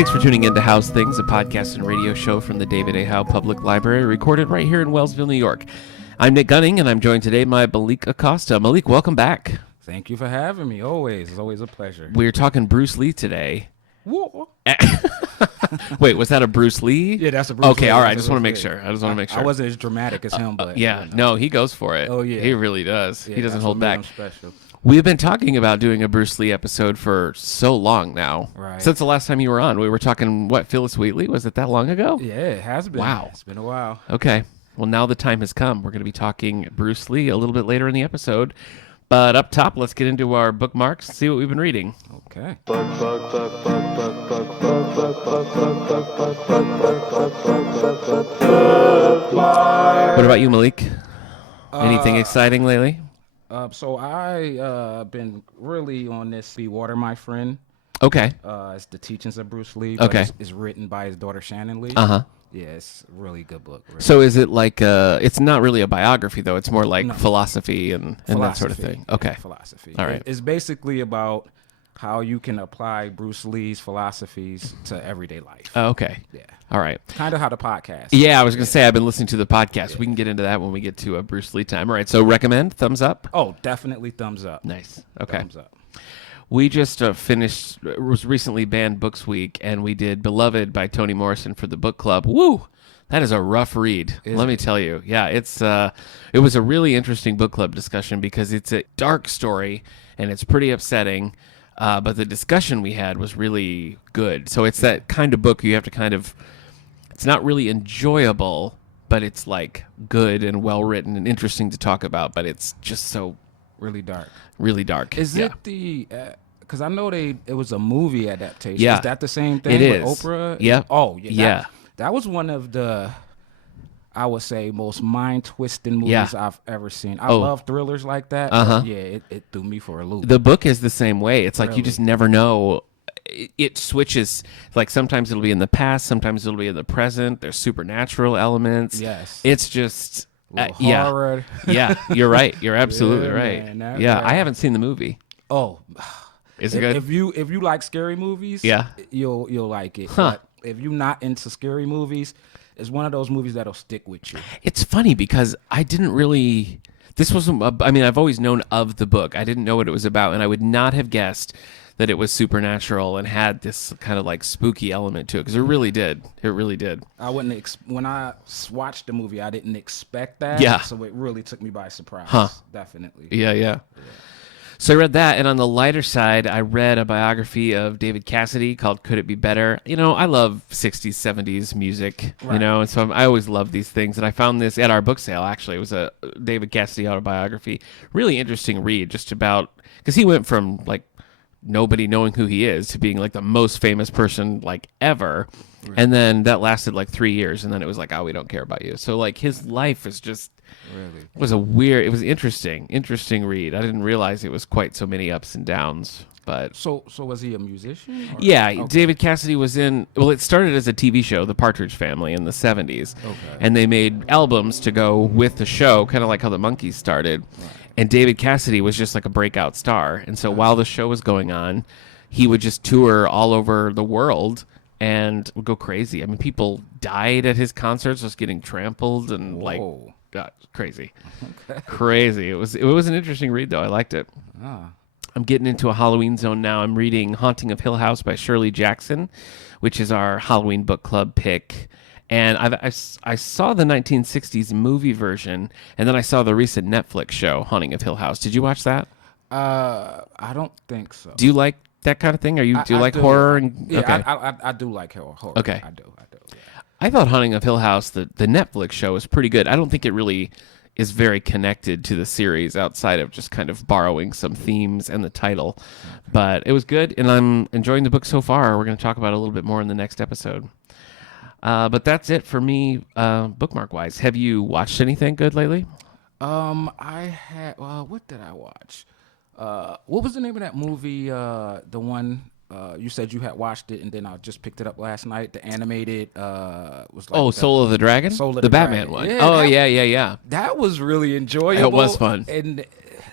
Thanks for tuning in to Howe's Things, a podcast and radio show from the David A. Howe Public Library, recorded right here in Wellsville, New York. I'm Nick Gunning, and I'm joined today by Malik Acosta. Malik, welcome back. Thank you for having me. Always. It's always a pleasure. We're talking Bruce Lee today. Whoa. Wait, was that a Bruce Lee? Yeah, that's a Bruce Lee. Okay, all right. I just want to make sure. I wasn't as dramatic as him, but... Yeah, no, he goes for it. Oh, yeah. He really does. Yeah, he doesn't hold back. Special. We've been talking about doing a Bruce Lee episode for so long now. Right. Since the last time you were on. We were talking, Phyllis Wheatley? Was it that long ago? Yeah, it has been. Wow. It's been a while. Okay. Well, now the time has come. We're going to be talking Bruce Lee a little bit later in the episode. But up top, let's get into our bookmarks, see what we've been reading. Okay. What about you, Malik? Anything exciting lately? So I been really on this Be Water, My Friend. Okay. It's The Teachings of Bruce Lee. But Okay. It's written by his daughter, Shannon Lee. Uh-huh. Yeah, it's a really good book. Really. So is it like, it's not really a biography, though. It's more like philosophy and that sort of thing. Okay. Philosophy. All right. It's basically about how you can apply Bruce Lee's philosophies to everyday life. Oh, okay. Yeah. All right. Kind of how the podcast. Yeah, I was going to say, I've been listening to the podcast. We can get into that when we get to Bruce Lee time. All right. So recommend, thumbs up? Oh, definitely thumbs up. Nice. Okay. Thumbs up. We just finished, it was recently Banned Books Week, and we did Beloved by Toni Morrison for the book club. Woo! That is a rough read, let me tell you. Yeah, it was a really interesting book club discussion because it's a dark story, and it's pretty upsetting, but the discussion we had was really good. So it's that kind of book you have to it's not really enjoyable, but it's like good and well-written and interesting to talk about, but it's just so... Really dark. Really dark. Is it the... Because I know it was a movie adaptation. Yeah. Is that the same thing It with is. Oprah? Yeah. Oh, yeah. Yeah. That was one of the, I would say, most mind-twisting movies I've ever seen. I love thrillers like that. Uh-huh. Yeah, it threw me for a loop. The book is the same way. It's like Really? you just never know. It switches. Like sometimes it'll be in the past, sometimes it'll be in the present. There's supernatural elements. Yes. It's just Horror. Yeah, you're right. You're absolutely Yeah, right. man, Yeah, I haven't seen the movie. Oh. Is it good? If you like scary movies, Yeah. you'll like it. Huh. But if you're not into scary movies, it's one of those movies that'll stick with you. It's funny because I didn't really. This wasn't. I mean, I've always known of the book. I didn't know what it was about, and I would not have guessed that it was supernatural and had this kind of like spooky element to it because it really did. It really did. I wouldn't. When I watched the movie, I didn't expect that. Yeah. So it really took me by surprise. Huh. Definitely. Yeah. So I read that, and on the lighter side, I read a biography of David Cassidy called "Could It Be Better?" You know, I love 60s, 70s music, Right. you know, and so I always love these things. And I found this at our book sale, actually. It was a David Cassidy autobiography. Really interesting read, just about, because he went from, like, nobody knowing who he is to being, like, the most famous person, like, ever. Right. And then that lasted, like, 3 years, and then it was like, oh, we don't care about you. So, like, his life is just... Really? It was interesting read. I didn't realize it was quite so many ups and downs, but So was he a musician? Or? yeah, Okay. David Cassidy was in, well, it started as a TV show, The Partridge Family in the 70s. Okay. And they made albums to go with the show, kind of like how the Monkees started. Right. And David Cassidy was just like a breakout star. And so while the show was going on, he would just tour all over the world and would go crazy. I mean, people died at his concerts, just getting trampled and like God, crazy. Okay. Crazy. It was an interesting read, though. I liked it. Ah. I'm getting into a Halloween zone now. I'm reading Haunting of Hill House by Shirley Jackson, which is our Halloween book club pick. And I saw the 1960s movie version, and then I saw the recent Netflix show, Haunting of Hill House. Did you watch that? I don't think so. Do you like that kind of thing? Do you like horror? Yeah, okay. I do like horror. Okay. I do. Yeah. I thought Haunting of Hill House, the Netflix show, was pretty good. I don't think it really is very connected to the series outside of just kind of borrowing some themes and the title. But it was good, and I'm enjoying the book so far. We're going to talk about it a little bit more in the next episode. But that's it for me, bookmark-wise. Have you watched anything good lately? I had. What did I watch? What was the name of that movie? The one you said you had watched it, and then I just picked it up last night. The animated was like Soul of the Dragon, the Batman Dragon. one. Yeah, Yeah. That was really enjoyable. It was fun, and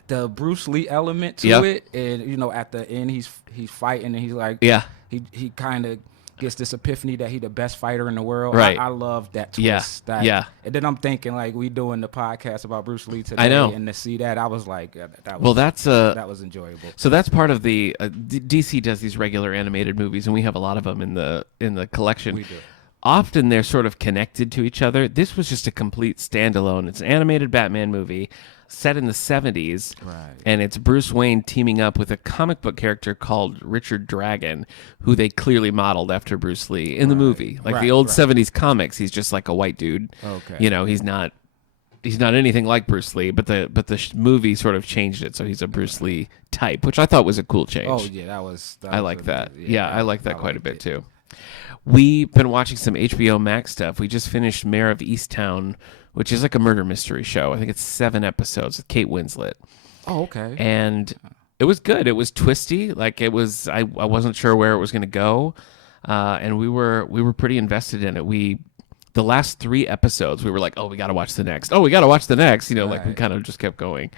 the Bruce Lee element to it, and at the end he's fighting, and he's like, he kind of gets this epiphany that he the best fighter in the world. Right. I love that Yeah. twist. That, Yeah. And then I'm thinking like we doing the podcast about Bruce Lee today. I know. And to see that, I was like, that was, Well, that's that was enjoyable. So that's part of the DC does these regular animated movies, and we have a lot of them in the collection. We do. Often they're sort of connected to each other. This was just a complete standalone. It's an animated Batman movie set in the 70s, Right. and it's Bruce Wayne teaming up with a comic book character called Richard Dragon, who they clearly modeled after Bruce Lee in the movie. Like the old 70s comics, he's just like a white dude. Okay. You know, he's not anything like Bruce Lee, but the movie sort of changed it, so he's a Bruce Lee type, which I thought was a cool change. Oh yeah, that was I like that. Yeah, I like that quite a bit it. too. We've been watching some HBO Max stuff. We just finished Mayor of Easttown, which is like a murder mystery show. I think it's 7 episodes with Kate Winslet. Oh, okay. And it was good. It was twisty. Like it was, I wasn't sure where it was going to go. And we were pretty invested in it. The last 3 episodes, we were like, oh, we got to watch the next. Oh, we got to watch the next. You know, like we kind of just kept going.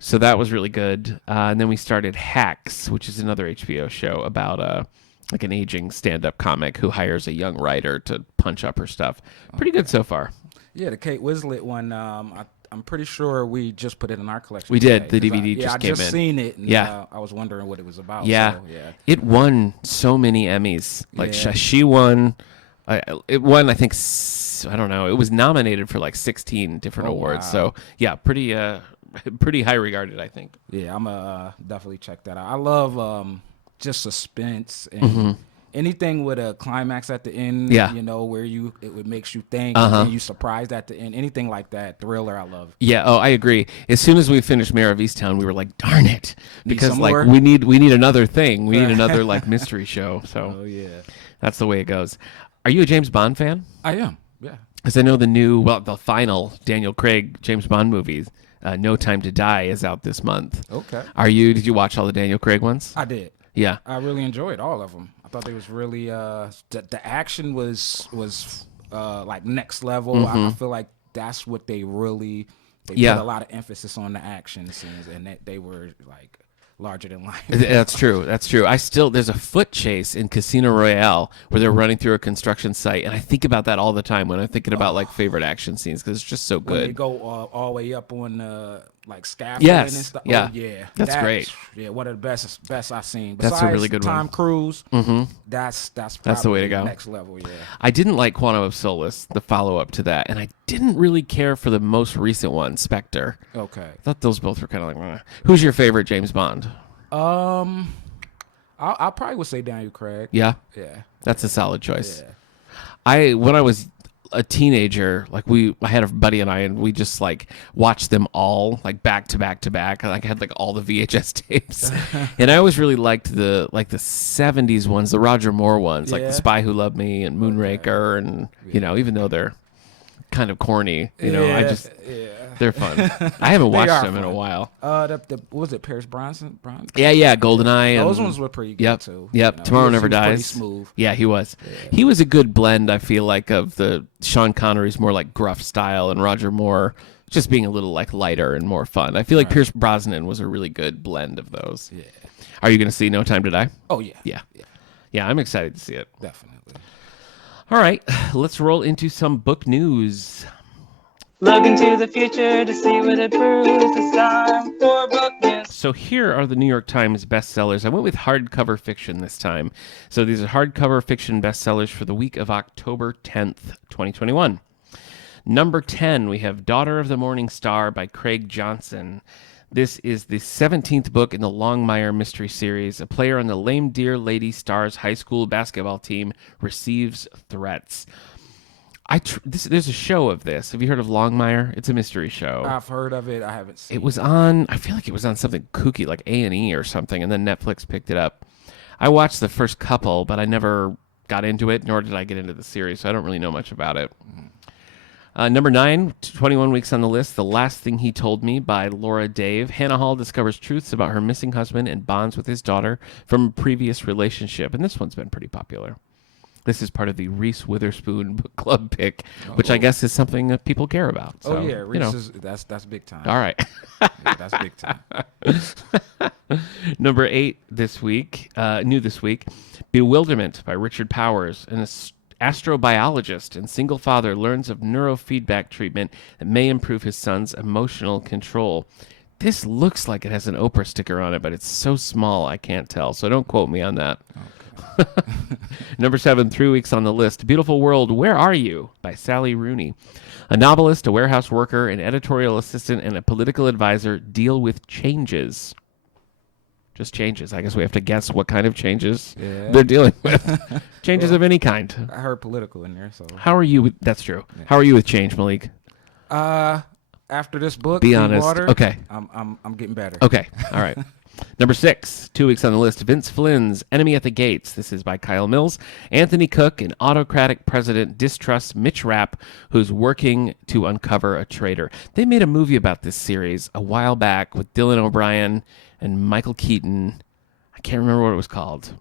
So that was really good. And then we started Hacks, which is another HBO show about like an aging stand-up comic who hires a young writer to punch up her stuff. Pretty good so far. Yeah, the Kate Winslet one. I'm pretty sure we just put it in our collection. We did. Today, The DVD just came in. I just seen it. And, Yeah. I was wondering what it was about. Yeah. So, yeah. It won so many Emmys. Like Yeah. she won. It won, I think, I don't know. It was nominated for like 16 different awards. Wow. So yeah, pretty high regarded, I think. Yeah, I'm definitely check that out. I love just suspense and anything with a climax at the end. Yeah. You know, where it would makes you think and you surprised at the end. Anything like that, thriller, I love. Yeah, oh, I agree. As soon as we finished Mayor of Easttown, we were like, darn it. Because some like more? we need another thing. We need another like mystery show. So Oh yeah, that's the way it goes. Are you a James Bond fan? I am. Yeah. Because I know the final Daniel Craig James Bond movies, No Time to Die, is out this month. Okay. Did you watch all the Daniel Craig ones? I did. Yeah. I really enjoyed all of them. I thought they was really the action was like next level. I feel like that's what they put a lot of emphasis on the action scenes, and that they were like larger than life. That's true. There's a foot chase in Casino Royale where they're running through a construction site, and I think about that all the time when I'm thinking about like favorite action scenes because it's just so When they good. go all the way up on like scaffolding Yes. and stuff. Yeah. Oh, yeah. That's great. Yeah, one of the best I've seen. That's a really good one. Tom Cruise. That's the way to go. Next level. Yeah. I didn't like Quantum of Solace, the follow-up to that, and I didn't really care for the most recent one, Spectre. Okay. I thought those both were kind of like, meh. Who's your favorite James Bond? I probably would say Daniel Craig. Yeah, Yeah. that's a solid choice. Yeah. When I was a teenager, like I had a buddy and we just like watched them all like back to back to back. Like I had like all the VHS tapes, and I always really liked the 70s ones, the Roger Moore ones, like Yeah. The Spy Who Loved Me and Moonraker, and you know, even though they're kind of corny, you know, they're fun. I haven't watched them in a while. What was it, Pierce Bronson? Yeah, GoldenEye. Those and, ones were pretty good Yep, too. yep. You know, Tomorrow he Never was pretty Dies. smooth. Yeah, he was. He was a good blend, I feel like, of the Sean Connery's more like gruff style and Roger Moore just being a little like lighter and more fun. I feel like Pierce Brosnan was a really good blend of those. Yeah. Are you going to see No Time to Die? Oh yeah. Yeah, I'm excited to see it. Definitely. All right, let's roll into some book news. Look into the future to see what it proves. It's time for book news. So here are the New York Times bestsellers. I went with hardcover fiction this time. So these are hardcover fiction bestsellers for the week of October 10th, 2021. Number 10, we have Daughter of the Morning Star by Craig Johnson. This is the 17th book in the Longmire mystery series. A player on the Lame Deer Lady Stars high school basketball team receives threats. There's a show of this. Have you heard of Longmire? It's a mystery show. I've heard of it. I haven't seen It was on, I feel like it was on something kooky like A&E or something, and then Netflix picked it up. I watched the first couple, but I never got into it, nor did I get into the series, so I don't really know much about it. Number 9, 21 weeks on the list, The Last Thing He Told Me by Laura Dave. Hannah Hall discovers truths about her missing husband and bonds with his daughter from a previous relationship, and this one's been pretty popular. This is part of the Reese Witherspoon book club pick, which I guess is something that people care about. So, oh yeah, Reese is that's big time. All right. Yeah, that's big time. Number 8 this week, new this week, Bewilderment by Richard Powers. An astrobiologist and single father learns of neurofeedback treatment that may improve his son's emotional control. This looks like it has an Oprah sticker on it, but it's so small I can't tell. So don't quote me on that. Okay. Number 7, 3 weeks on the list. Beautiful World, Where Are You? By Sally Rooney. A novelist, a warehouse worker, an editorial assistant, and a political advisor deal with changes. Just changes. I guess we have to guess what kind of changes they're dealing with. Changes of any kind. I heard political in there, so. How are you with, that's true. Yeah. How are you with change, Malik? After this book, be honest. Water, okay. I'm getting better. Okay. All right. Number 6, 2 weeks on the list. Vince Flynn's Enemy at the Gates. This is by Kyle Mills. Anthony Cook, an autocratic president, distrusts Mitch Rapp, who's working to uncover a traitor. They made a movie about this series a while back with Dylan O'Brien and Michael Keaton. I can't remember what it was called.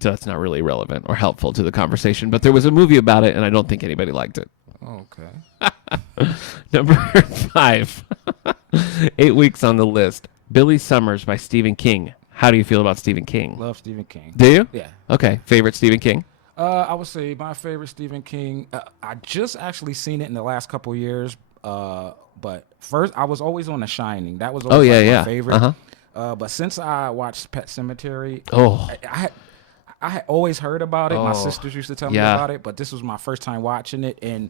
So that's not really relevant or helpful to the conversation. But there was a movie about it, and I don't think anybody liked it. Okay. Number 5, 8 weeks on the list. Billy Summers by Stephen King. How do you feel about Stephen King? Love Stephen King. Do you? Yeah. Okay. Favorite Stephen King? I would say my favorite Stephen King. I just actually seen it in the last couple of years. But first, I was always on The Shining. That was always my favorite. Uh-huh. But since I watched Pet Sematary, I had always heard about it. My sisters used to tell me about it, but this was my first time watching it, and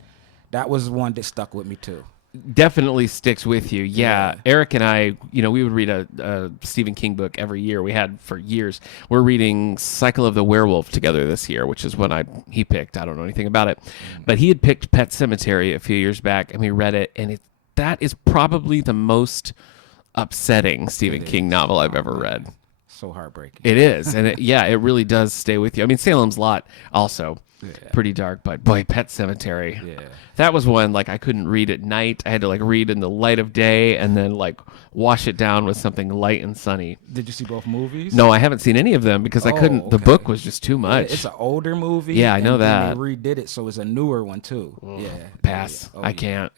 that was one that stuck with me too. Definitely sticks with you. Yeah. Eric and I, we would read a Stephen King book every year. We had for years. We're reading Cycle of the Werewolf together this year, which is one he picked. I don't know anything about it. But he had picked Pet Sematary a few years back, and we read it, and that is probably the most upsetting Stephen King novel I've ever read. So heartbreaking. It is. And it really does stay with you. I mean, Salem's Lot also. Yeah. Pretty dark, but boy, Pet Sematary. Yeah. That was one I couldn't read at night. I had to read in the light of day and then wash it down with something light and sunny. Did you see both movies? No, I haven't seen any of them because I couldn't. Okay. The book was just too much. Yeah, it's an older movie. Yeah, I know that. They redid it, so it's a newer one too. Ugh. Yeah. Pass. I can't.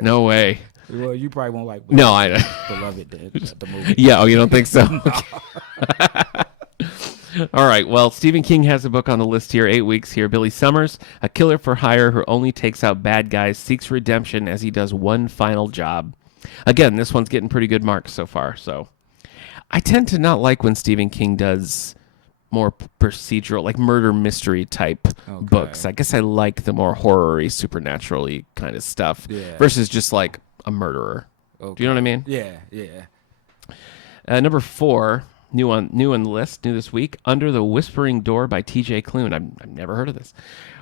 No way. Well, you probably won't like. No, I Beloved the movie. Yeah. Oh, you don't think so? All right. Well, Stephen King has a book on the list here, 8 weeks here. Billy Summers, a killer for hire who only takes out bad guys, seeks redemption as he does one final job. Again, this one's getting pretty good marks so far. So I tend to not like when Stephen King does more procedural, murder mystery type books. I guess I like the more horror-y, supernatural-y kind of stuff versus just a murderer. Okay. Do you know what I mean? Yeah. Number 4. New on the list, new this week, Under the Whispering Door by T.J. Cloon. I've never heard of this.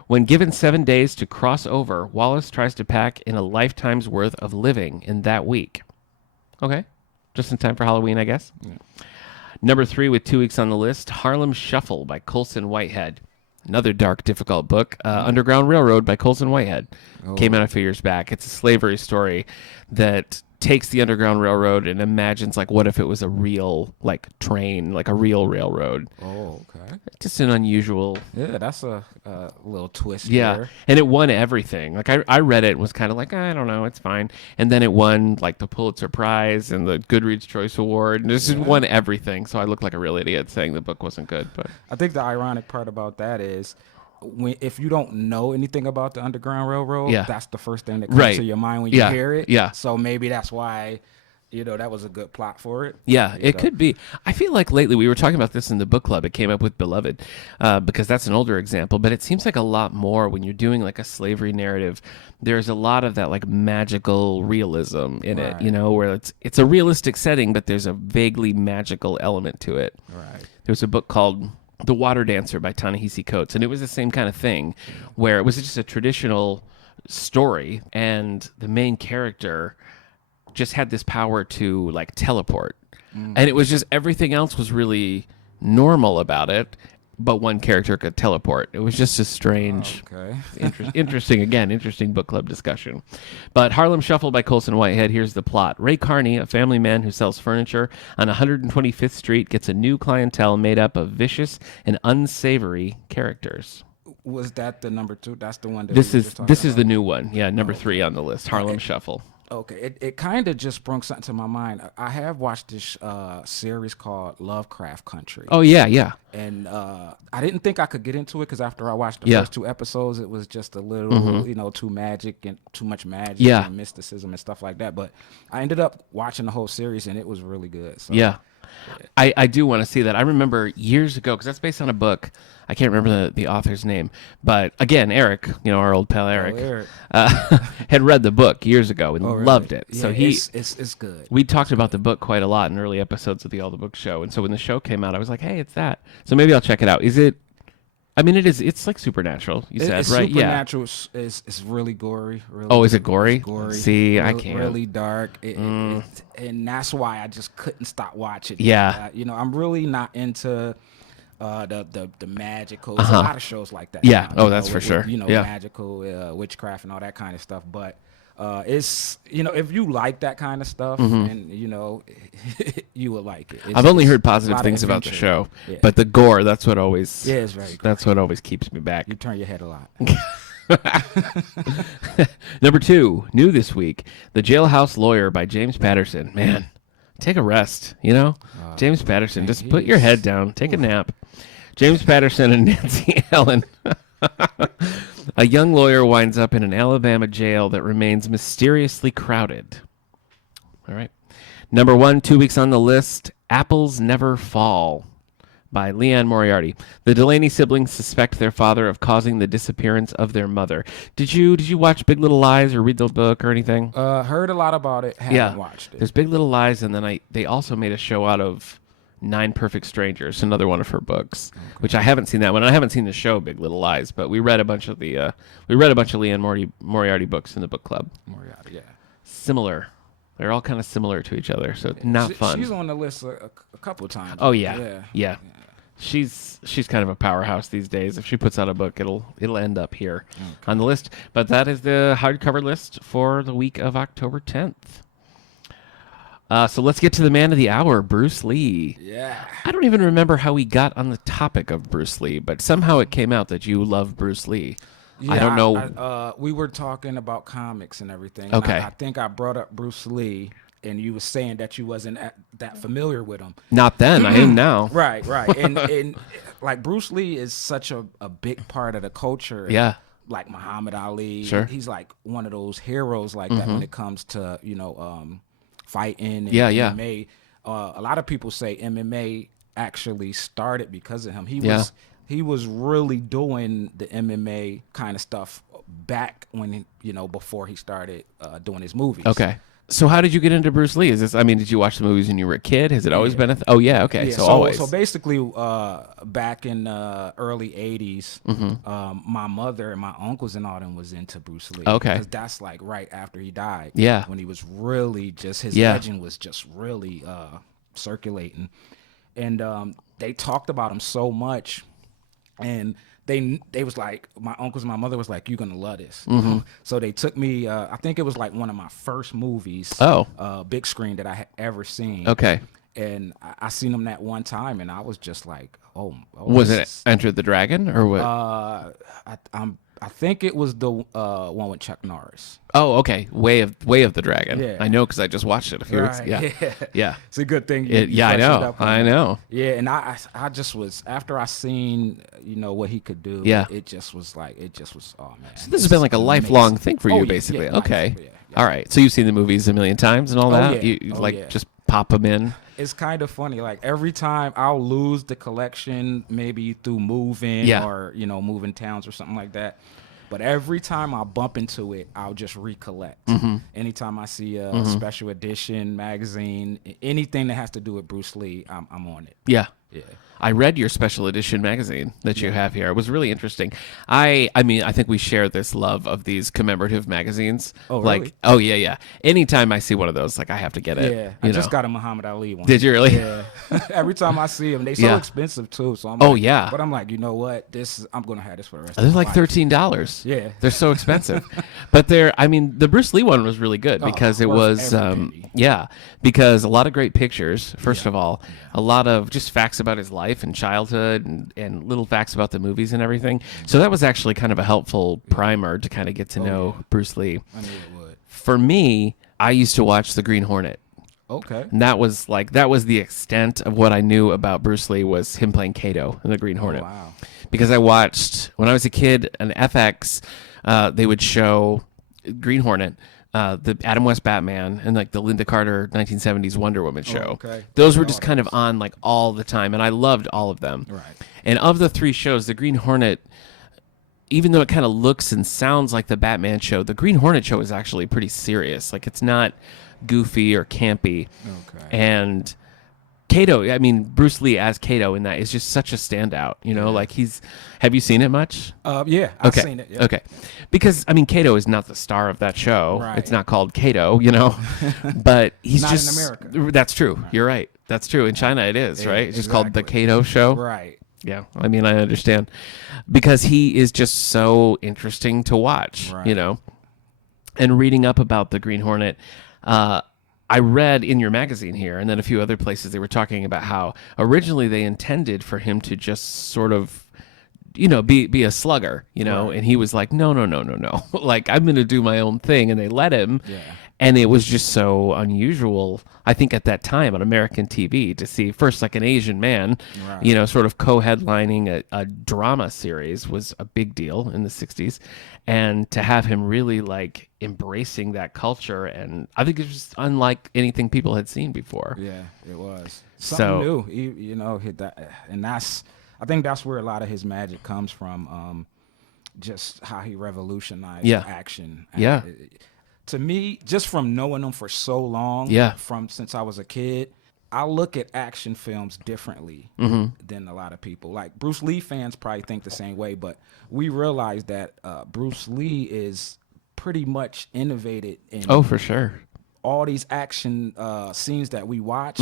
When given 7 days to cross over, Wallace tries to pack in a lifetime's worth of living in that week. Okay. Just in time for Halloween, I guess. Yeah. Number 3 with 2 weeks on the list, Harlem Shuffle by Colson Whitehead. Another dark, difficult book. Underground Railroad by Colson Whitehead. Came out a few years back. It's a slavery story that takes the Underground Railroad and imagines what if it was a real train, a real railroad. Oh, okay. Just an unusual. Yeah, that's a little twist. Yeah, there. And it won everything. I read it and was kind of I don't know, it's fine. And then it won the Pulitzer Prize and the Goodreads Choice Award, and it just won everything. So I looked like a real idiot saying the book wasn't good. But I think the ironic part about that is, if you don't know anything about the Underground Railroad, that's the first thing that comes to your mind when you hear it. Yeah. So maybe that's why, that was a good plot for it. Yeah, it could be. I feel like lately, we were talking about this in the book club. It came up with Beloved because that's an older example. But it seems like a lot more when you're doing a slavery narrative. There's a lot of that magical realism in it, where it's a realistic setting, but there's a vaguely magical element to it. Right. There's a book called The Water Dancer by Ta-Nehisi Coates, and it was the same kind of thing where it was just a traditional story and the main character just had this power to teleport. And it was just everything else was really normal about it, but one character could teleport. It was just a strange, interesting book club discussion. But Harlem Shuffle by Colson Whitehead, here's the plot. Ray Carney, a family man who sells furniture on 125th Street, gets a new clientele made up of vicious and unsavory characters. Was that the number 2? That's the one that this is the new one. Yeah, number 3 on the list, Harlem Shuffle. Okay, it kind of just sprung something to my mind. I have watched this series called Lovecraft Country. Oh yeah, yeah. And I didn't think I could get into it because after I watched the Yeah. first 2 episodes, it was just a little, too much magic Yeah. and mysticism and stuff like that. But I ended up watching the whole series, and it was really good. So. Yeah. I do want to see that. I remember years ago, because that's based on a book. I can't remember the author's name. But again, Eric, our old pal Eric, Eric. had read the book years ago and really? loved it. Yeah, So it's good. we talked about the book quite a lot in early episodes of the All the Book Show. And so when the show came out, I was like, hey, it's that. So maybe I'll check it out. Is it? I mean, it's like supernatural, you said, It's right? supernatural. It's really gory. Really, Oh, is it gory? It's gory. See, I really, can't. Really dark. And that's why I just couldn't stop watching. Yeah. I'm really not into the magical. There's a lot of shows like that. Yeah. now, That's for sure. Yeah. magical witchcraft and all that kind of stuff. But it's if you like that kind of stuff, and you will like it. I've only heard it's a positive lot of things about the adventure. show, Yeah. but the gore, that's what always. Yeah, it's very. That's what always keeps me back. You turn your head a lot. Number 2, new this week, The Jailhouse Lawyer by James Patterson. Man, take a rest, James Patterson, just put your head down, take a nap. James Patterson and Nancy Allen. A young lawyer winds up in an Alabama jail that remains mysteriously crowded. All right. Number 1, 2 weeks on the list, Apples Never Fall by Leanne Moriarty. The Delaney siblings suspect their father of causing the disappearance of their mother. Did you watch Big Little Lies or read the book or anything? Heard a lot about it. Haven't watched it. There's Big Little Lies, and then they also made a show out of 9 Perfect Strangers, another one of her books, which I haven't seen that one. I haven't seen the show Big Little Lies, but we read a bunch of Leanne Moriarty books in the book club. Moriarty, yeah. Similar. They're all kind of similar to each other, so not fun. She's on the list a couple times. Oh yeah. She's kind of a powerhouse these days. If she puts out a book, it'll end up here on the list. But that is the hardcover list for the week of October 10th. So let's get to the man of the hour, Bruce Lee. Yeah. I don't even remember how we got on the topic of Bruce Lee, but somehow it came out that you love Bruce Lee. Yeah, I don't know. We were talking about comics and everything. and Okay. I think I brought up Bruce Lee, and you were saying that you wasn't that familiar with him. Not then. I am now. Right. and like Bruce Lee is such a big part of the culture. Yeah. Like Muhammad Ali. Sure. He's like one of those heroes like that when it comes to, fighting and Yeah. MMA. A lot of people say MMA actually started because of him. He was really doing the MMA kind of stuff back when before he started doing his movies. Okay. So how did you get into Bruce Lee? Did you watch the movies when you were a kid? Has it always been a oh yeah, okay. Yeah, so always. So basically, back in the early '80s, my mother and my uncles and all them was into Bruce Lee. Okay. Because that's like right after he died. Yeah. When he was really just his Yeah. legend was just really circulating, and they talked about him so much, and they was like, my uncles and my mother was like, you're gonna love this. So they took me. I think it was like one of my first movies. Big screen that I had ever seen. Okay. And I seen him that one time, and I was just like, oh Was this it is- Enter the Dragon or what? I think it was the one with Chuck Norris. Oh, okay. Way of the Dragon. Yeah. I know because I just watched it a few weeks. Yeah. Yeah. It's a good thing. I freshened know. up on I that. know. Yeah, and I just was after I seen what he could do. Yeah. it just was oh man. So this has been like a lifelong thing for you, Oh, yeah, basically. yeah, Okay. yeah. All right. So you've seen the movies a million times and all that. yeah. You Oh, like yeah. just pop them in. It's kind of funny. Like every time I'll lose the collection, maybe through moving Yeah. or moving towns or something like that. But every time I bump into it, I'll just recollect. Anytime I see a special edition magazine, anything that has to do with Bruce Lee, I'm on it. Yeah. Yeah. I read your special edition magazine that you have here. It was really interesting. I think we share this love of these commemorative magazines. Oh, Like, really? oh yeah, yeah. Anytime I see one of those, like I have to get it. Yeah, you I just know? got a Muhammad Ali one. Did you really? Yeah. Every time I see them, they so Yeah. expensive too. So I'm Oh, like, yeah. But I'm like, you know what? I'm gonna have this for the rest They're of my like life. $13. Yeah. They're so expensive. But the Bruce Lee one was really good because it worth was, every penny. because a lot of great pictures, first of all, a lot of just facts about his life and childhood and little facts about the movies and everything. So that was actually kind of a helpful primer to kind of get to know Bruce Lee. I knew it would. For me, I used to watch the Green Hornet. Okay. And that was the extent of what I knew about Bruce Lee was him playing Kato in the Green Hornet. Oh, wow. Because I watched, when I was a kid, on FX, they would show Green Hornet, the Adam West Batman, and like the Linda Carter 1970s Wonder Woman show. Okay. Those were just kind of on like all the time, and I loved all of them. Right. And of the three shows, the Green Hornet, even though it kind of looks and sounds like the Batman show, the Green Hornet show is actually pretty serious. Like, it's not goofy or campy. Okay. And Kato, I mean, Bruce Lee as Kato in that is just such a standout. You know, like have you seen it much? Yeah, I've seen it. Yeah. Okay. Because, I mean, Kato is not the star of that show. Right. It's not called Kato, you know, but he's Not just. in America. That's true. Right. You're right. That's true. In China, it is, right? It's just called the Kato show. Right. Yeah, I mean, I understand, because he is just so interesting to watch, Right. you know. And reading up about the Green Hornet, I read in your magazine here, and then a few other places, they were talking about how originally they intended for him to just sort of, you know, be a slugger, you know, Right. and he was like, no, like, I'm going to do my own thing, and they let him. Yeah. And it was just so unusual, I think, at that time on American TV to see first like an Asian man, Right. you know, sort of co-headlining a drama series was a big deal in the 60s. And to have him really like embracing that culture. And I think it's just unlike anything people had seen before. Yeah, it was something So- new. You know, and I think that's where a lot of his magic comes from. Just how he revolutionized Yeah. action. Yeah. To me, just from knowing him for so long, Yeah. from since I was a kid, I look at action films differently Mm-hmm. than a lot of people. Like Bruce Lee fans probably think the same way, but we realize that Bruce Lee is pretty much innovated in Oh, for sure. all these action scenes that we watch.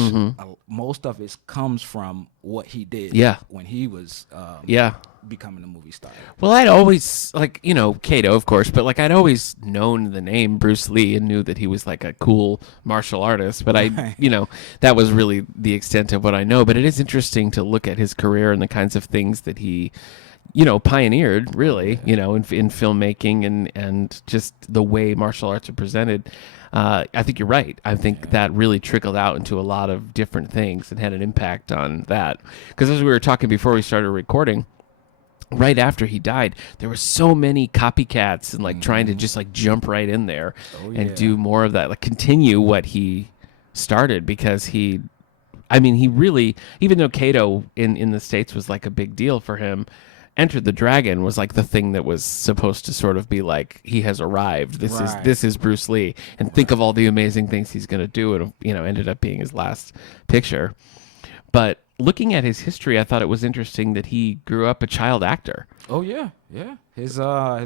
Most of it comes from what he did Mm-hmm. Yeah. when he was Yeah. becoming a movie star. Well, I'd always, like, you know, Kato, of course, but, like, I'd always known the name Bruce Lee and knew that he was, like, a cool martial artist. But I, you know, that was really the extent of what I know. But it is interesting to look at his career and the kinds of things that he, you know, pioneered, really, you know, in filmmaking and just the way martial arts are presented. I think you're right. I think that really trickled out into a lot of different things and had an impact on that. Because as we were talking before we started recording, right after he died, there were so many copycats and like trying to just like jump right in there and do more of that, like continue what he started, because he really, even though Kato in the States was like a big deal for him, Enter the Dragon was like the thing that was supposed to sort of be like, he has arrived. This is Bruce Lee, and think of all the amazing things he's going to do. And, you know, ended up being his last picture. But looking at his history, I thought it was interesting that he grew up a child actor. Oh yeah. His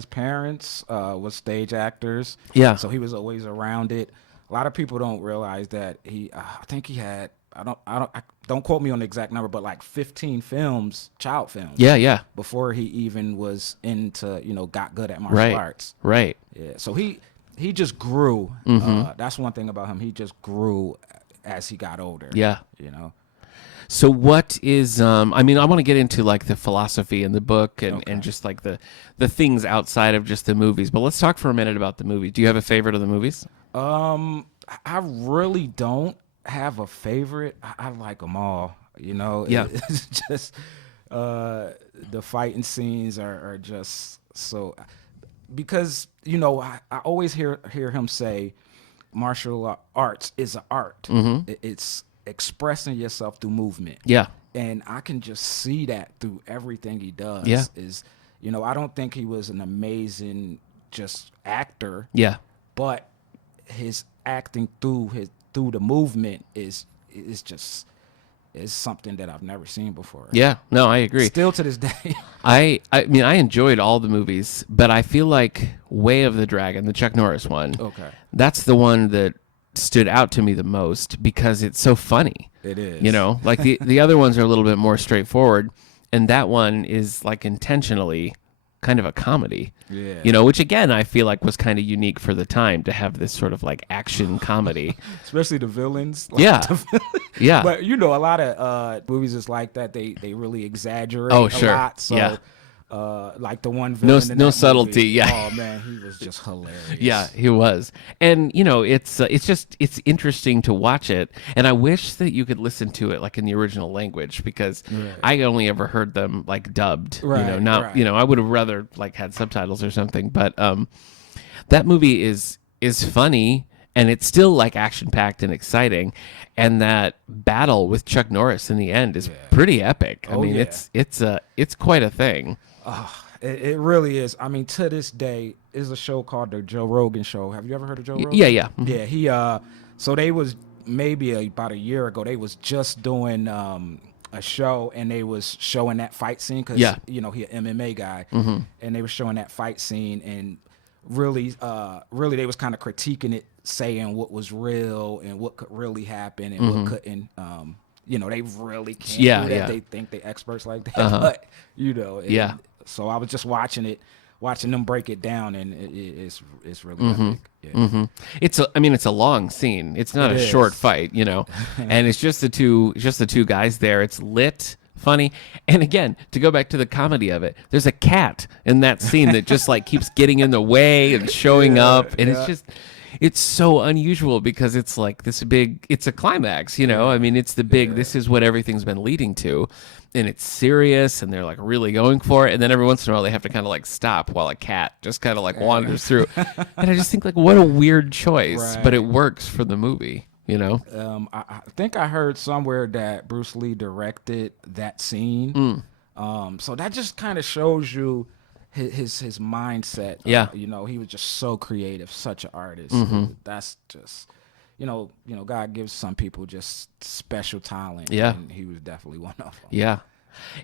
parents was stage actors. Yeah. So he was always around it. A lot of people don't realize that he. I think he had. Don't quote me on the exact number, but like 15 films, child films. Yeah. Before he even was into, you know, got good at martial arts. Right. Yeah. So he just grew. That's one thing about him. He just grew as he got older. Yeah. You know. So what is I mean, I want to get into like the philosophy in the book and just like the things outside of just the movies, but let's talk for a minute about the movies. Do you have a favorite of the movies? I really don't have a favorite. I like them all, you know. Yeah. It's just the fighting scenes are just so, because, you know, I always hear him say martial arts is an art. It's expressing yourself through movement. Yeah. And I can just see that through everything he does. Yeah. Is, you know, I don't think he was an amazing just actor. Yeah. But his acting through the movement is something that I've never seen before. Yeah. No, I agree. Still to this day. I mean, I enjoyed all the movies, but I feel like Way of the Dragon, the Chuck Norris one, Okay. that's the one that stood out to me the most because it's so funny. It is. You know, like the other ones are a little bit more straightforward, and that one is like intentionally kind of a comedy. Yeah. You know, which again I feel like was kind of unique for the time to have this sort of like action comedy. Especially the villains. Like Yeah. Yeah. But you know, a lot of movies is like that. They really exaggerate Oh, sure. a lot. So Yeah. like the one villain in no that subtlety, movie. yeah. Oh man, he was just hilarious. Yeah, he was. And it's interesting to watch it, and I wish that you could listen to it like in the original language, because I only ever heard them like dubbed. I would have rather like had subtitles or something, but that movie is funny, and it's still like action packed and exciting, and that battle with Chuck Norris in the end is pretty epic. I mean, it's quite a thing. It really is. I mean, to this day, is a show called The Joe Rogan Show. Have you ever heard of Joe Rogan? Yeah. Mm-hmm. Yeah, he so they was maybe about a year ago, they was just doing a show, and they was showing that fight scene because he an MMA guy, and they were showing that fight scene, and really they was kind of critiquing it, saying what was real and what could really happen and what couldn't. They really can't do that. They think they experts like that, but so I was just watching them break it down, and it's really epic. Yeah. It's a long scene. It's not a short fight, and it's just the two guys there. It's lit, funny, and again, to go back to the comedy of it, there's a cat in that scene that just like keeps getting in the way and showing up, and it's so unusual because it's like it's a climax, I mean, it's the big, this is what everything's been leading to, and it's serious, and they're like really going for it, and then every once in a while they have to kind of like stop while a cat just kind of like wanders through, and I just think like, what a weird choice, but it works for the movie. I think I heard somewhere that Bruce Lee directed that scene. So that just kind of shows you his mindset. He was just so creative, such an artist. That's just, God gives some people just special talent. And he was definitely one of them. Yeah.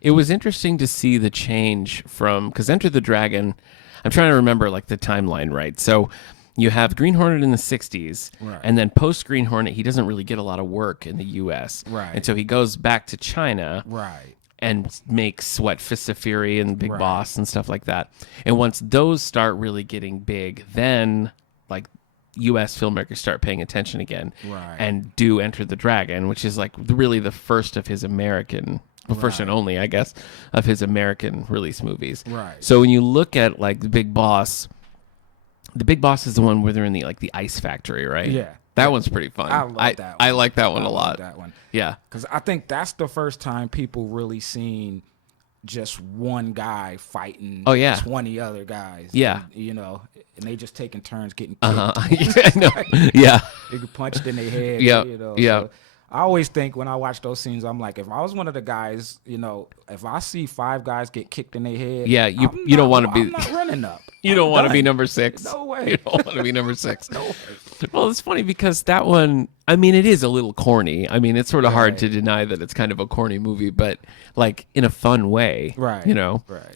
It was interesting to see the change because Enter the Dragon, I'm trying to remember like the timeline, right? So you have Green Hornet in the 60s, and then post Green Hornet, he doesn't really get a lot of work in the U.S. And so he goes back to China. And makes Fists of Fury and Big Boss and stuff like that. And once those start really getting big, then like U.S. filmmakers start paying attention again and do Enter the Dragon, which is like really the first of his American, first and only, I guess, of his American release movies. So when you look at like the Big Boss is the one where they're in the ice factory, right? Yeah. That one's pretty fun. I love that one. I like that one a lot. That one. Yeah. Because I think that's the first time people really seen just one guy fighting 20 other guys. Yeah. And, and they just taking turns getting kicked. I know. Yeah. They get punched in their head. Yeah. Yeah. So I always think when I watch those scenes, I'm like, if I was one of the guys, if I see 5 guys get kicked in their head, you don't want to be. I'm not running up. You don't want to be number 6. No way. You don't want to be number 6. No way. Well, it's funny because that one, I mean, it is a little corny. I mean, it's sort of hard to deny that it's kind of a corny movie, but like in a fun way, right?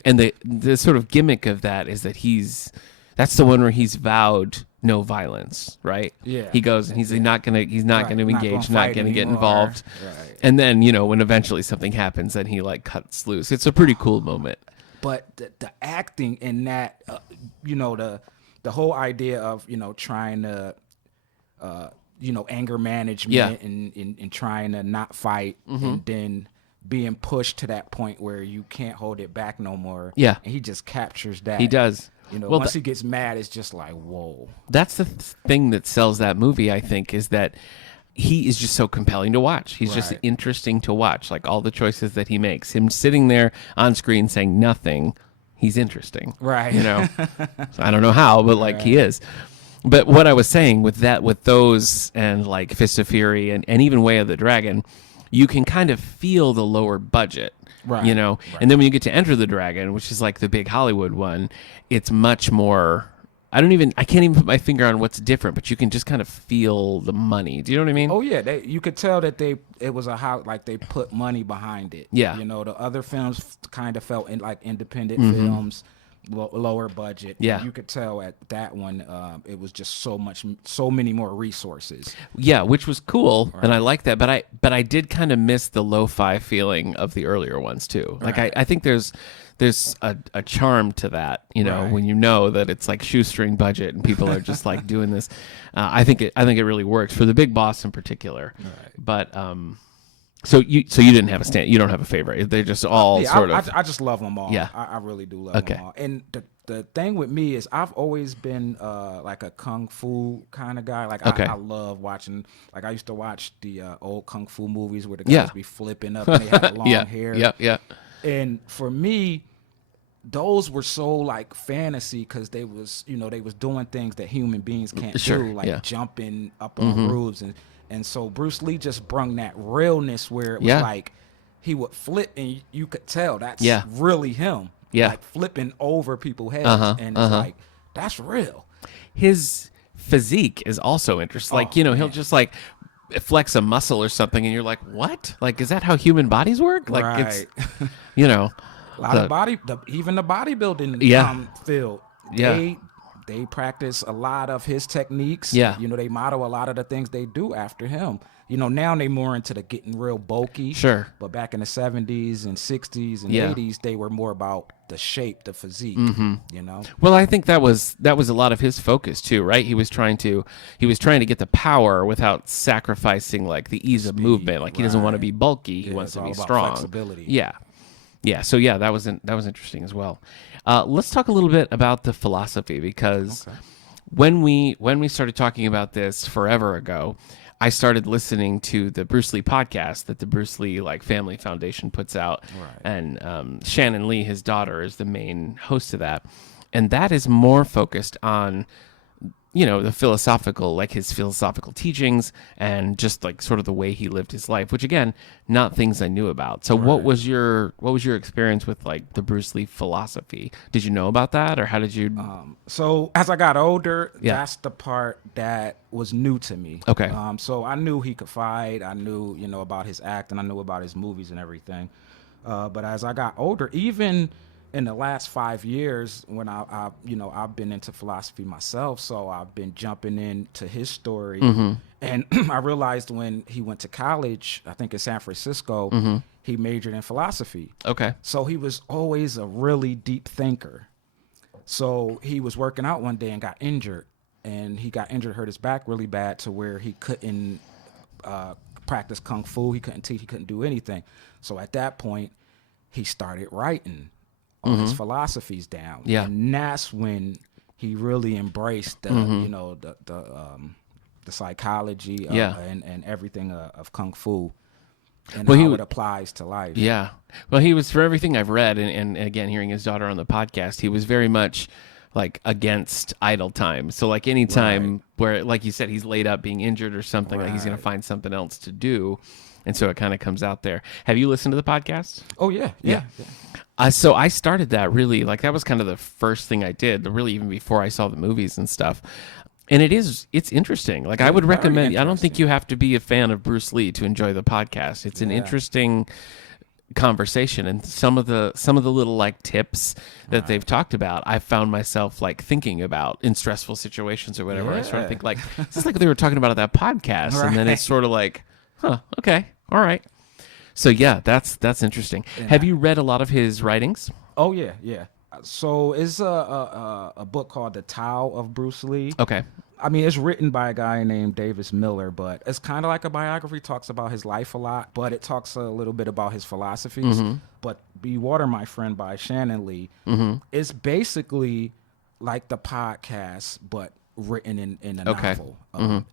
And the sort of gimmick of that is that that's the one where he's vowed no violence, right? Yeah. He goes and he's not gonna engage, not gonna get involved. Right. And then when eventually something happens, then he like cuts loose. It's a pretty cool moment. But the acting in that, the whole idea of trying to anger management and trying to not fight, and then being pushed to that point where you can't hold it back no more. Yeah. And he just captures that. He does. Once he gets mad, it's just like, whoa. That's the thing that sells that movie, I think, is that he is just so compelling to watch. He's just interesting to watch. Like all the choices that he makes, him sitting there on screen saying nothing, he's interesting. Right. So I don't know how, but he is. But what I was saying with those and like Fist of Fury and even Way of the Dragon, you can kind of feel the lower budget. Right. And then when you get to Enter the Dragon, which is like the big Hollywood one, it's much more. I can't even put my finger on what's different, but you can just kind of feel the money. Do you know what I mean? Oh yeah, you could tell that it was they put money behind it. Yeah. The other films kind of felt like independent films, lower budget. Yeah. You could tell at that one, it was just so many more resources. Yeah, which was cool, and I like that. But I did kind of miss the lo-fi feeling of the earlier ones too. Like I think there's a charm to that, when you know that it's like shoestring budget and people are just like doing this. I think it really works for the Big Boss in particular. Right. But So you didn't have a stand. You don't have a favorite. They're just all sort of. I just love them all. Yeah. I really do love them all. And the thing with me is I've always been like a kung fu kind of guy. Like I love watching. Like I used to watch the old kung fu movies where the guys be flipping up and they have long hair. Yeah. And for me, those were so like fantasy because they was doing things that human beings can't do, like jumping up on roofs and so Bruce Lee just brung that realness where it was like he would flip and you could tell that's really him. Yeah. Like flipping over people's heads. And it's like, that's real. His physique is also interesting. Like, he'll just like flex a muscle or something and you're like, what? Like, is that how human bodies work? Like it's, a lot of even the bodybuilding field. They practice a lot of his techniques. Yeah. They model a lot of the things they do after him. Now they more into the getting real bulky. Sure. But back in the 70s and 60s and 80s, they were more about the shape, the physique, Well, I think that was a lot of his focus too, right? He was trying to get the power without sacrificing like the ease of movement. Like he doesn't want to be bulky, he wants to be strong. Flexibility. Yeah. Yeah, so that was interesting as well. Let's talk a little bit about the philosophy because when we started talking about this forever ago, I started listening to the Bruce Lee podcast that the Bruce Lee Family Foundation puts out, and Shannon Lee, his daughter, is the main host of that, and that is more focused on the philosophical, his philosophical teachings and just sort of the way he lived his life, which again, not things I knew about. So what was your experience with the Bruce Lee philosophy? Did you know about that or how did you? So as I got older, that's the part that was new to me. Okay. So I knew he could fight. I knew, about his acting. I knew about his movies and everything. But as I got older, even in the last 5 years, when I've been into philosophy myself, so I've been jumping into his story, and I realized when he went to college, I think in San Francisco, he majored in philosophy. Okay. So he was always a really deep thinker. So he was working out one day and got injured, hurt his back really bad to where he couldn't practice kung fu, he couldn't teach, he couldn't do anything. So at that point, he started writing all his philosophies down. Yeah. And that's when he really embraced the, the psychology and everything of Kung Fu and how it applies to life. Yeah. Well, he was, for everything I've read, and again, hearing his daughter on the podcast, he was very much against idle time. So any time where, like you said, he's laid up being injured or something, he's going to find something else to do. And so it kind of comes out there. Have you listened to the podcast? Oh, yeah. So I started that really, that was kind of the first thing I did, really even before I saw the movies and stuff. And it's interesting. I would recommend, I don't think you have to be a fan of Bruce Lee to enjoy the podcast. It's an interesting conversation, and some of the little tips that they've talked about, I found myself thinking about in stressful situations or whatever. I sort of think this is they were talking about at that podcast, and then it's sort of huh, okay, all right. So yeah, that's interesting. Yeah. Have you read a lot of his writings? Oh yeah. So it's a book called The Tao of Bruce Lee. Okay. I mean, it's written by a guy named Davis Miller, but it's kind of like a biography. Talks about his life a lot, but it talks a little bit about his philosophies. But Be Water, My Friend by Shannon Lee is basically like the podcast, but written in a novel.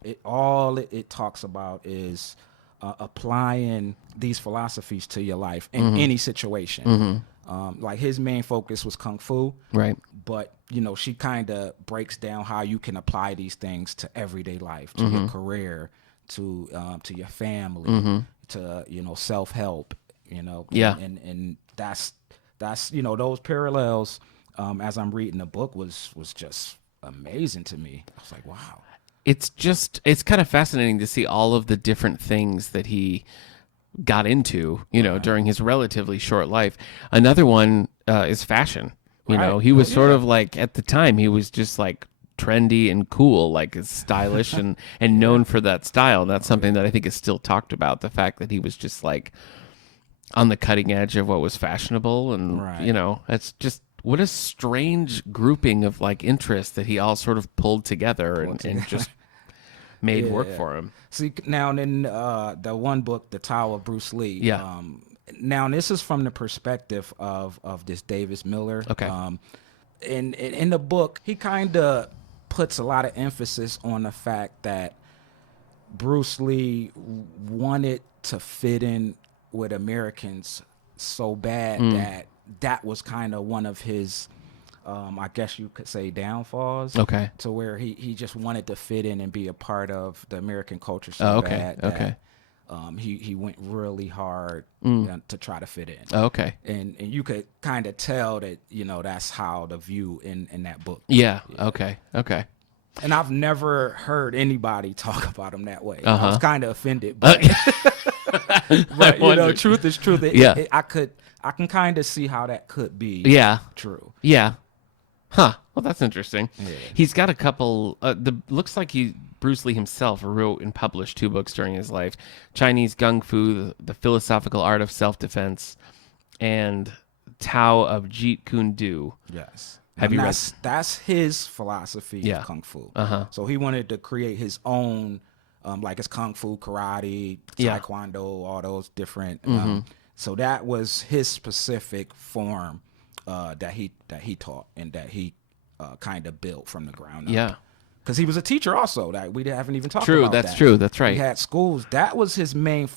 It talks about is applying these philosophies to your life in any situation. His main focus was Kung Fu. Right. But, she kind of breaks down how you can apply these things to everyday life, to your career, to your family, to, self-help, Yeah. And that's those parallels, as I'm reading the book was just amazing to me. I was like, wow. It's kind of fascinating to see all of the different things that he got into, during his relatively short life. Another one is fashion. He was sort of at the time, he was just trendy and cool, stylish and known for that style. And that's something that I think is still talked about, the fact that he was just on the cutting edge of what was fashionable. And, it's just, what a strange grouping of interests that he all sort of pulled together and just made work for him. See, now in the one book, The Tao of Bruce Lee. Yeah. Now this is from the perspective of this Davis Miller. Okay. In the book, he kind of puts a lot of emphasis on the fact that Bruce Lee wanted to fit in with Americans so bad that was kind of one of his, I guess you could say, downfalls. Okay. To where he just wanted to fit in and be a part of the American culture so bad that he went really hard to try to fit in. Okay. And you could kind of tell that, that's how the view in that book. Yeah. Okay. And I've never heard anybody talk about him that way. I was kind of offended, but, but truth is truth. I can kind of see how that could be true. Yeah. Huh. Well, that's interesting. Yeah. He's got a couple. Looks like Bruce Lee himself wrote and published 2 books during his life: Chinese Gung Fu, the Philosophical Art of Self-Defense, and Tao of Jeet Kune Do. Yes. Have you read? That's his philosophy of Kung Fu. So he wanted to create his own, like his Kung Fu, karate, Taekwondo, all those different. So that was his specific form that he taught and that he kind of built from the ground up. Yeah. Because he was a teacher also. That we haven't even talked True, about. that's true. That's right. He had schools. That was his main.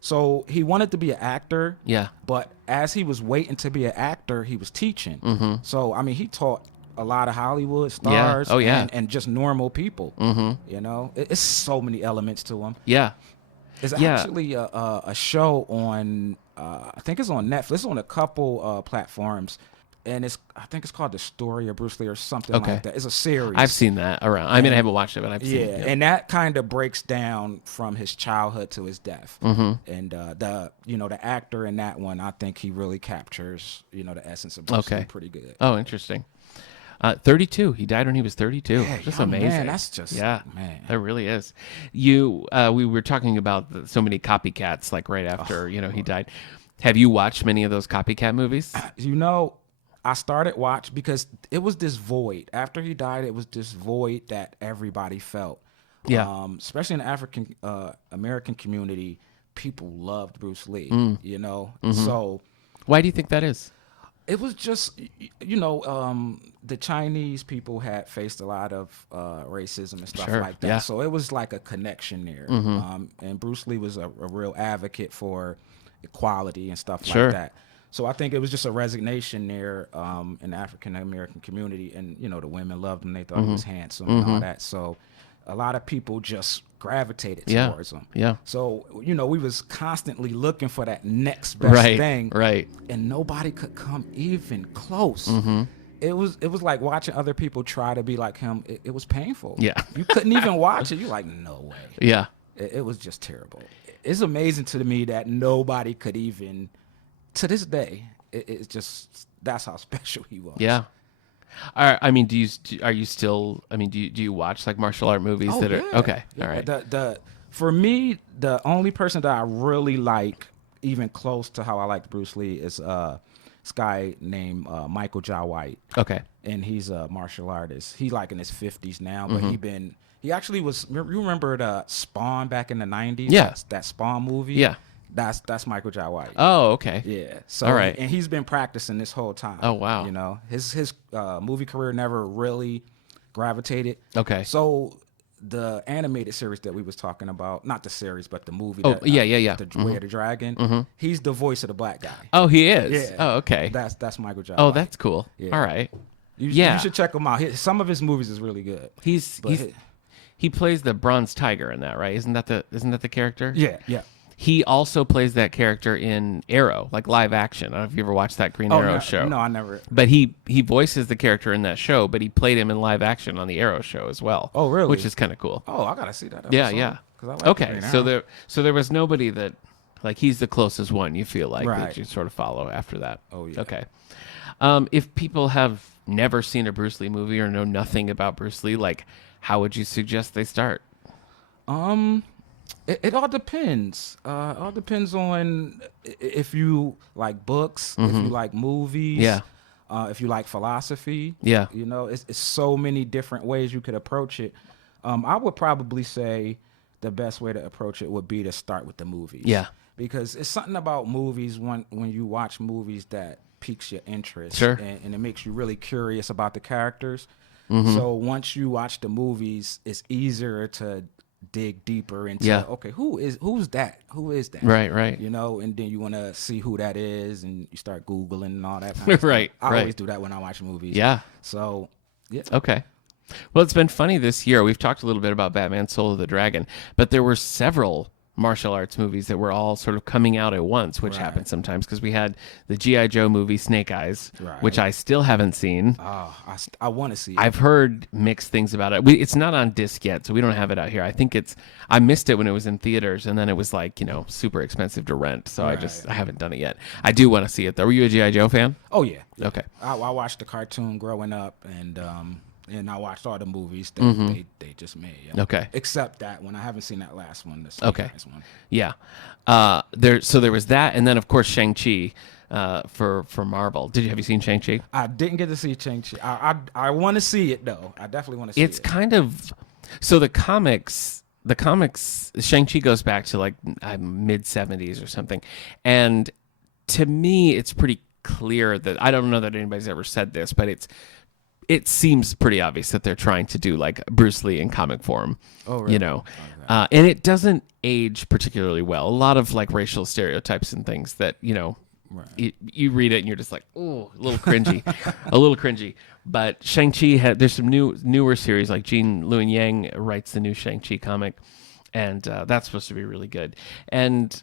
So he wanted to be an actor. Yeah. But as he was waiting to be an actor, he was teaching. So I mean, he taught a lot of Hollywood stars. And just normal people. It's so many elements to him. Yeah. It's actually a show on. I think it's on Netflix. It's on a couple platforms. And I think it's called The Story of Bruce Lee or something like that. It's a series. I've seen that around. I mean, I haven't watched it, but I've seen it. Yeah, and that kind of breaks down from his childhood to his death. And the actor in that one, I think he really captures the essence of Bruce Lee pretty good. Oh, interesting. 32. He died when he was 32. Yeah, just amazing. Man, that's just man. That really is. We were talking about so many copycats, like right after he died. Have you watched many of those copycat movies? I started watch because it was this void. After he died, it was this void that everybody felt. Yeah. Especially in the African American community, people loved Bruce Lee. So why do you think that is? It was just, the Chinese people had faced a lot of racism and stuff like that. Yeah. So it was like a connection there. And Bruce Lee was a real advocate for equality and stuff like that. So I think it was just a resignation there in the African American community. And, the women loved him. They thought he was handsome and all that. So a lot of people just gravitated towards him. Yeah. So, we was constantly looking for that next best thing. Right. And nobody could come even close. It was like watching other people try to be like him. It was painful. Yeah. You couldn't even watch it. You're like, no way. Yeah. It was just terrible. It's amazing to me that nobody could even, to this day, it's just, that's how special he was. Yeah. I mean, do you watch like martial art movies that are okay? Yeah. All right. For me, the only person that I really like, even close to how I liked Bruce Lee, is this guy named Michael Jai White. Okay. And he's a martial artist. He's like in his 50s now, but he actually was. You remember the Spawn back in the 90s? Yeah. That Spawn movie. Yeah. That's Michael Jai White. Oh, okay. Yeah. So, all right. And he's been practicing this whole time. Oh, wow. His movie career never really gravitated. Okay. So the animated series that we was talking about, not the series, but the movie. Oh, that, yeah. The Way of the Dragon. He's the voice of the black guy. Oh, he is. Yeah. Oh, okay. That's Michael Jai. Oh, White. that's cool. Yeah. All right. You should check him out. Some of his movies is really good. He plays the Bronze Tiger in that, right? Isn't that the character? Yeah. He also plays that character in Arrow, like live action. I don't know if you ever watched that Green Arrow show. No, I never. But he voices the character in that show, but he played him in live action on the Arrow show as well. Oh, really? Which is kind of cool. Oh, I gotta see that episode. Yeah. 'Cause I like Okay, Green so Arrow. there was nobody that, like, he's the closest one you feel like Right. that you sort of follow after that. Oh, yeah. Okay. If people have never seen a Bruce Lee movie or know nothing about Bruce Lee, like, how would you suggest they start? It all depends. All depends on if you like books, if you like movies, Yeah. If you like philosophy. Yeah. It's so many different ways you could approach it. I would probably say the best way to approach it would be to start with the movies. Yeah. Because it's something about movies when you watch movies that piques your interest. Sure. And it makes you really curious about the characters. Mm-hmm. So once you watch the movies, it's easier to dig deeper into, okay, who's that? Who is that? Right. You know, and then you want to see who that is, and you start Googling and all that kind of Right, stuff. I right. always do that when I watch movies. Yeah. So, yeah. Okay. Well, it's been funny this year. We've talked a little bit about Batman Soul of the Dragon, but there were several martial arts movies that were all sort of coming out at once, which happens sometimes because we had the G.I. Joe movie Snake Eyes, which I still haven't seen. Oh, I want to see it. I've heard mixed things about it. It's not on disc yet, so we don't have it out here. I think I missed it when it was in theaters, and then it was like, super expensive to rent, so I haven't done it yet. I do want to see it, though. Were you a G.I. Joe fan? Oh, yeah. Okay. I watched the cartoon growing up, and I watched all the movies that they just made. Yeah. Okay. Except that one. I haven't seen that last one. Okay. Last one. Yeah. So there was that, and then of course Shang-Chi for Marvel. Have you seen Shang-Chi? I didn't get to see Shang-Chi. I want to see it though. I definitely want to see it. It's kind of so the comics Shang-Chi goes back to like mid 70s or something, and to me it's pretty clear that I don't know that anybody's ever said this, but it seems pretty obvious that they're trying to do like Bruce Lee in comic form. Oh, really? And it doesn't age particularly well. A lot of like racial stereotypes and things that, you read it and you're just like, oh, a little cringy, But Shang-Chi there's some newer series, like Gene Luen Yang writes the new Shang-Chi comic, and that's supposed to be really good. And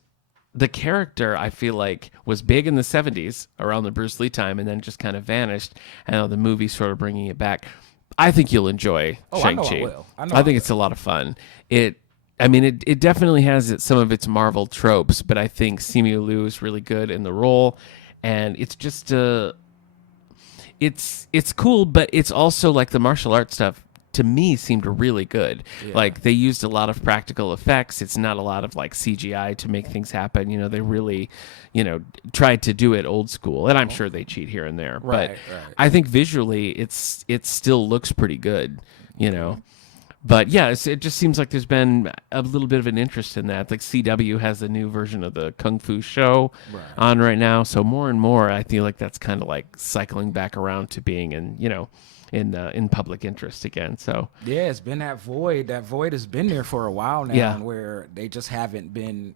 the character, I feel like, was big in the 70s around the Bruce Lee time and then just kind of vanished. And the movie's sort of bringing it back. I think you'll enjoy Shang-Chi. I know I will. I think it's a lot of fun. It definitely has some of its Marvel tropes, but I think Simu Liu is really good in the role. And it's just, it's cool, but it's also like the martial arts stuff to me seemed really good. Yeah. Like they used a lot of practical effects. It's not a lot of like CGI to make things happen. They really, tried to do it old school, and I'm sure they cheat here and there. But I think visually it still looks pretty good, But yeah, it just seems like there's been a little bit of an interest in that. Like CW has a new version of the Kung Fu show on right now. So more and more, I feel like that's kind of like cycling back around to being in public interest again. So yeah, it's been that void. That void has been there for a while now, where they just haven't been,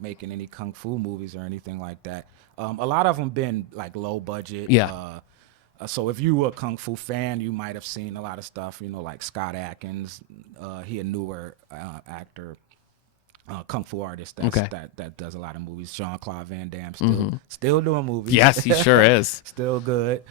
making any kung fu movies or anything like that. A lot of them been like low budget. Yeah. So if you were a kung fu fan, you might have seen a lot of stuff. Like Scott Adkins. He a newer actor. Kung fu artist that does a lot of movies. Jean-Claude Van Damme still doing movies. Yes, he sure is. Still good.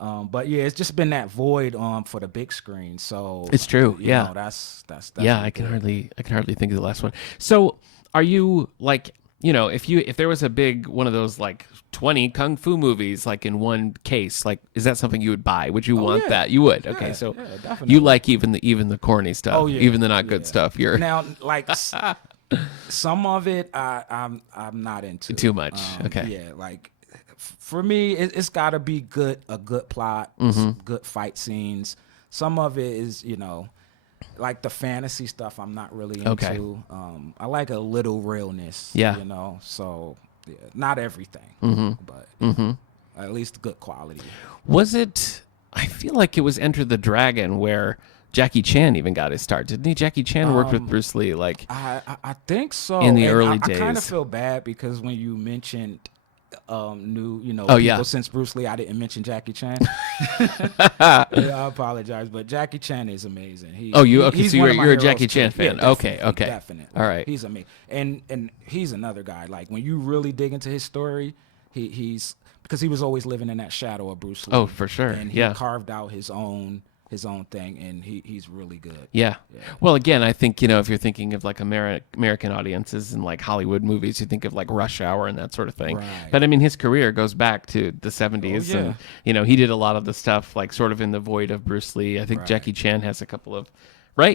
But yeah, it's just been that void for the big screen. So it's true. That's yeah. I can hardly think of the last one. So are you like, if there was a big one of those like 20 kung fu movies like in one case, like is that something you would buy? Would you want that? You would. Okay, so you like even the corny stuff, even the not good stuff. You're now like some of it I'm not into too much. Okay. Yeah, like. For me, it's got to be a good plot, good fight scenes. Some of it is, like the fantasy stuff I'm not really into. Okay. I like a little realness, so not everything, but at least good quality. Was it, I feel like it was Enter the Dragon where Jackie Chan even got his start, didn't he? Jackie Chan worked with Bruce Lee, like I think so. In the early days. I kind of feel bad because when you mentioned people since Bruce Lee, I didn't mention Jackie Chan. I apologize, but Jackie Chan is amazing. So you're a Jackie Chan fan. Yeah, okay. Definitely. All right. He's amazing. And he's another guy, like when you really dig into his story, he's because he was always living in that shadow of Bruce Lee. Oh, for sure. And he carved out his own thing, and he's really good. Yeah. Well, again, I think, if you're thinking of like American audiences and like Hollywood movies, you think of like Rush Hour and that sort of thing. Right. But I mean, his career goes back to the 70s. And, he did a lot of the stuff like sort of in the void of Bruce Lee. I think Jackie Chan has a couple of,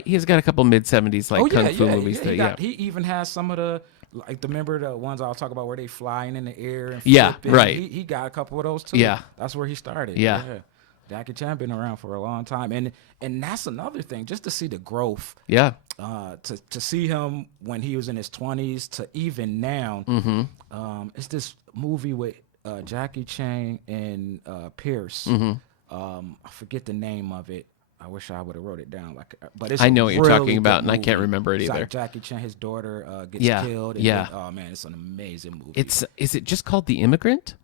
he's got a couple mid-70s like kung fu movies. He even has some of the, like remember the ones I'll talk about where they flying in the air and flipping? Right. He got a couple of those too. Yeah. That's where he started. Yeah. Jackie Chan been around for a long time, and that's another thing. Just to see the growth. Yeah. To see him when he was in his 20s to even now. It's this movie with Jackie Chan and Pierce. I forget the name of it. I wish I would have wrote it down. But it's I know what you're really talking about, good and I movie. can't remember it It's either. like Jackie Chan, his daughter gets killed. And Yeah. then, oh man, it's an amazing movie. Is it just called The Immigrant?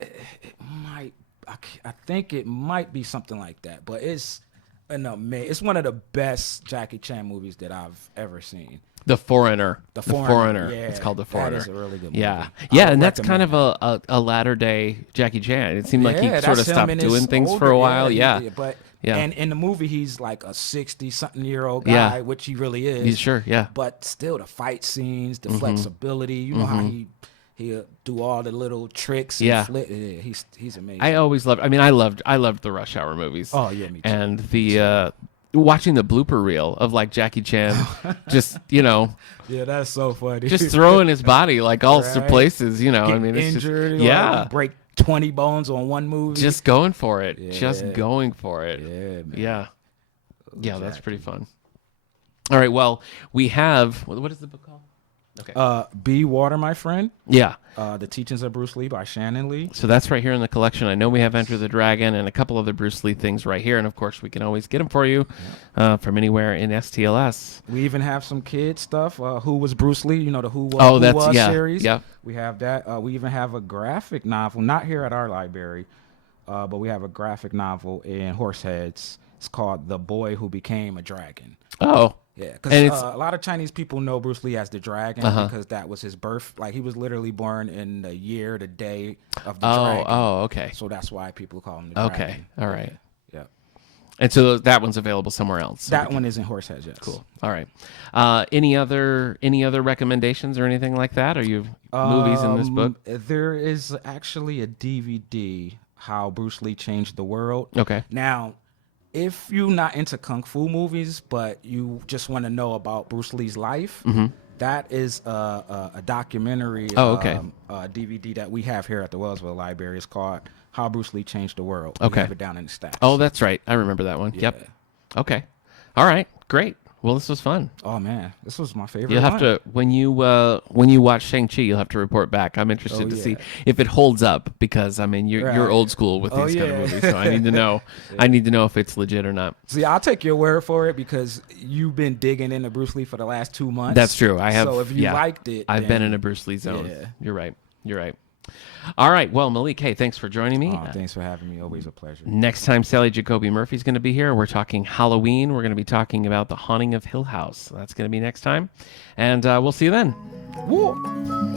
It might. I think it might be something like that. But it's it's one of the best Jackie Chan movies that I've ever seen. The Foreigner. The Foreigner. Yeah, It's called The Foreigner. That is a really good movie. Yeah, I would and that's kind recommend of a latter day Jackie Chan. It seemed like he that's sort of him stopped in his doing things for older- a while. But Yeah. and in the movie he's like a 60-something-year-old guy, Yeah. which he really is. He's sure, yeah. But still, the fight scenes, the flexibility. You know how he do all the little tricks. And Yeah. flip. Yeah, he's amazing. I always loved. I mean, I loved the Rush Hour movies. Oh, yeah, me too. And the watching the blooper reel of like Jackie Chan, just yeah, that's so funny. just throwing his body like all Right. places. I Getting mean, it's injured. just, yeah, break 20 bones on one movie. just going for it, just Yeah. going for it. Yeah, man. Yeah, that's pretty fun. All right, well, we have what is the book called? Okay. Be Water, My Friend. Yeah. The Teachings of Bruce Lee by Shannon Lee. So that's right here in the collection. I know we have Enter the Dragon and a couple other Bruce Lee things right here. And, of course, we can always get them for you from anywhere in STLS. We even have some kid stuff. Who Was Bruce Lee? The Who that's- Was yeah, series. yeah. We have that. We even have a graphic novel, not here at our library, but we have a graphic novel in Horseheads. It's called The Boy Who Became a Dragon. Oh. Yeah, And because it's- a lot of Chinese people know Bruce Lee as the Dragon because that was his birth. Like, he was literally born in the day of the dragon. Oh, okay. So that's why people call him the Dragon. Okay. All right. Yeah. And so that one's available somewhere else. So That one is in Horseheads, yes. Cool. All right. Any other recommendations or anything like that? Are you movies in this book? There is actually a DVD, How Bruce Lee Changed the World. Okay. Now, if you're not into kung fu movies, but you just want to know about Bruce Lee's life, that is a documentary DVD that we have here at the Wellsville Library. It's called How Bruce Lee Changed the World. We Okay. have it down in the stacks. Oh, that's right. I remember that one. Yep. Okay. All right. Great. Well, this was fun. Oh man, this was my favorite. You'll have one. to when you watch Shang-Chi, you'll have to report back. I'm interested to see if it holds up because I mean you're Right. old school with these kind of yeah. movies, so I need to know. I need to know if it's legit or not. See, I'll take your word for it because you've been digging into Bruce Lee for the last 2 months. That's true. I have. So if you yeah, liked it, I've been then- in a Bruce Lee zone. Yeah. You're right. You're right. All right. Well, Malik, hey, thanks for joining me. Oh, thanks for having me. Always a pleasure. Next time, Sally Jacoby Murphy's going to be here. We're talking Halloween. We're going to be talking about The Haunting of Hill House. That's going to be next time. And we'll see you then. Woo!